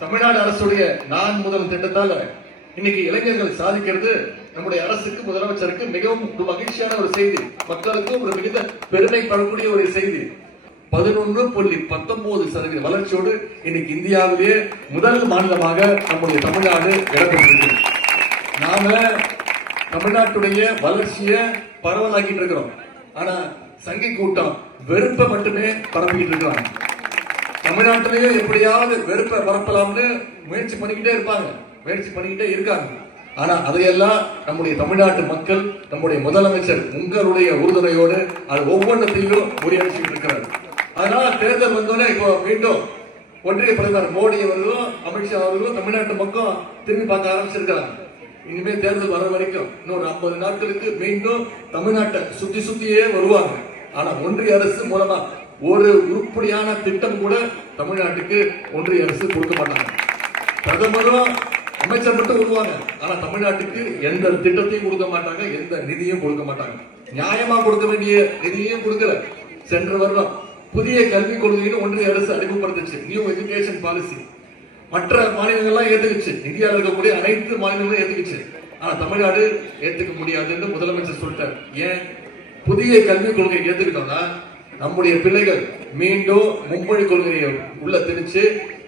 தமிழ்நாடு அரசுடைய நான் முதல் திட்டத்தால இன்னைக்கு இளைஞர்கள் சாதிக்கிறது நம்முடைய அரசுக்கு, முதலமைச்சருக்கு மிகவும் மகிழ்ச்சியான ஒரு செய்தி, மக்களுக்கும் ஒரு மிகுந்த பெருமைப்படக்கூடிய ஒரு செய்தி. 11.19% வளர்ச்சியோடு இன்னைக்கு இந்தியாவிலேயே முதல் மாநிலமாக நம்முடைய தமிழ்நாடு இடம்பெற்றிருக்கு. நாம தமிழ்நாட்டுடைய வளர்ச்சியை பரவலாக்கிட்டு இருக்கிறோம். ஆனா சங்கி கூட்டம் வெறுப்பை மட்டுமே பரப்பிக்கிட்டு இருக்கிறாங்க. தமிழ்நாட்டிலேயே எப்படியாவது வெறுப்பை பரப்பலாம்னு முயற்சி பண்ணிக்கிட்டே இருக்காங்க. ஆனா அதையெல்லாம் நம்முடைய தமிழ்நாட்டு மக்கள், நம்முடைய முதலமைச்சர் உங்களுடைய உறுதுணையோடு அது ஒவ்வொன்றத்தையும் முறியடிச்சுட்டு இருக்கிறார். அதனால தேர்தல் வந்தோடனே இப்போ மீண்டும் ஒன்றிய பிரதமர் மோடி அவர்களும் அமித்ஷா அவர்களும் தமிழ்நாட்டு மக்கள் திரும்பி பார்க்க ஆரம்பிச்சிருக்கிறாங்க. இனிமே தேர்தல் வர வரைக்கும் இன்னொரு 50 நாட்களுக்கு மீண்டும் தமிழ்நாட்டை சுத்தியே வருவாங்க. ஆனா ஒன்றிய அரசு மூலமா ஒரு உருப்படியான திட்டம் கூட தமிழ்நாட்டுக்கு ஒன்றிய அரசு கொடுக்க மாட்டாங்க. பிரதமரும் அமைச்சர் மட்டும் வருவாங்க. ஆனா தமிழ்நாட்டுக்கு எந்த திட்டத்தையும் கொடுக்க மாட்டாங்க, எந்த நிதியும் கொடுக்க மாட்டாங்க. நியாயமா கொடுக்க வேண்டிய நிதியையும் கொடுக்கல. சென்ற வருடம் புதிய கல்விக் கொள்கைன்னு ஒன்றிய அரசு அறிமுகப்படுத்துச்சு, நியூ எஜுகேஷன் பாலிசி. மற்ற மாநிலங்கள்லாம் ஏத்துக்குச்சு, இந்தியாவில் இருக்கக்கூடிய அனைத்து மாநிலங்களும் ஏத்துக்குச்சு. ஆனா தமிழ்நாடு ஏத்துக்க முடியாதுன்னு முதலமைச்சர் சொல்லிட்டார். ஏன்? புதிய கல்விக் கொள்கை ஏத்துக்கிட்டோம்னா நம்முடைய பிள்ளைகள் மீண்டும் மும்மொழி கொள்கையை உள்ள திணிச்சு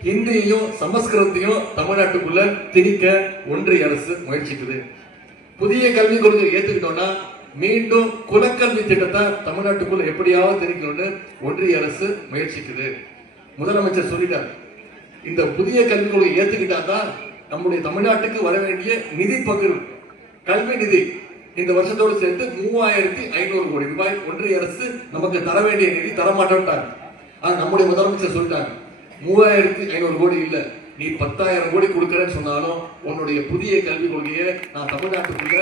ஹிந்தியையும் சமஸ்கிருதத்தையும் தமிழ்நாட்டுக்குள்ள திணிக்க ஒன்றிய அரசு முயற்சிக்குது. புதிய கல்விக் கொள்கை ஏத்துக்கிட்டோம்னா மீண்டும் குலக்கல்வி திட்டத்தை தமிழ்நாட்டுக்குள்ள எப்படியாவது திணிக்கணும்னு ஒன்றிய அரசு முயற்சிக்குது. முதலமைச்சர் சொல்லிட்டார், இந்த புதிய கல்விக் கொள்கை ஏத்துக்கிட்டா தான் நம்முடைய தமிழ்நாட்டுக்கு வர வேண்டிய நிதி பகிர்வு, கல்வி நிதி இந்த வருஷத்தோடு சேர்த்து 3500 கோடி ரூபாய் ஒன்றிய அரசு நமக்கு தர வேண்டிய நிதி தரமாட்டோம்ட்டாங்க. ஆனா நம்முடைய முதலமைச்சர் சொல்லிட்டாங்க, 3500 கோடி இல்ல, நீ 10,000 கோடி கொடுக்கறேன்னு சொன்னாலும் உன்னுடைய புதிய கல்விக் கொள்கையை நான் தமிழ்நாட்டுக்குள்ள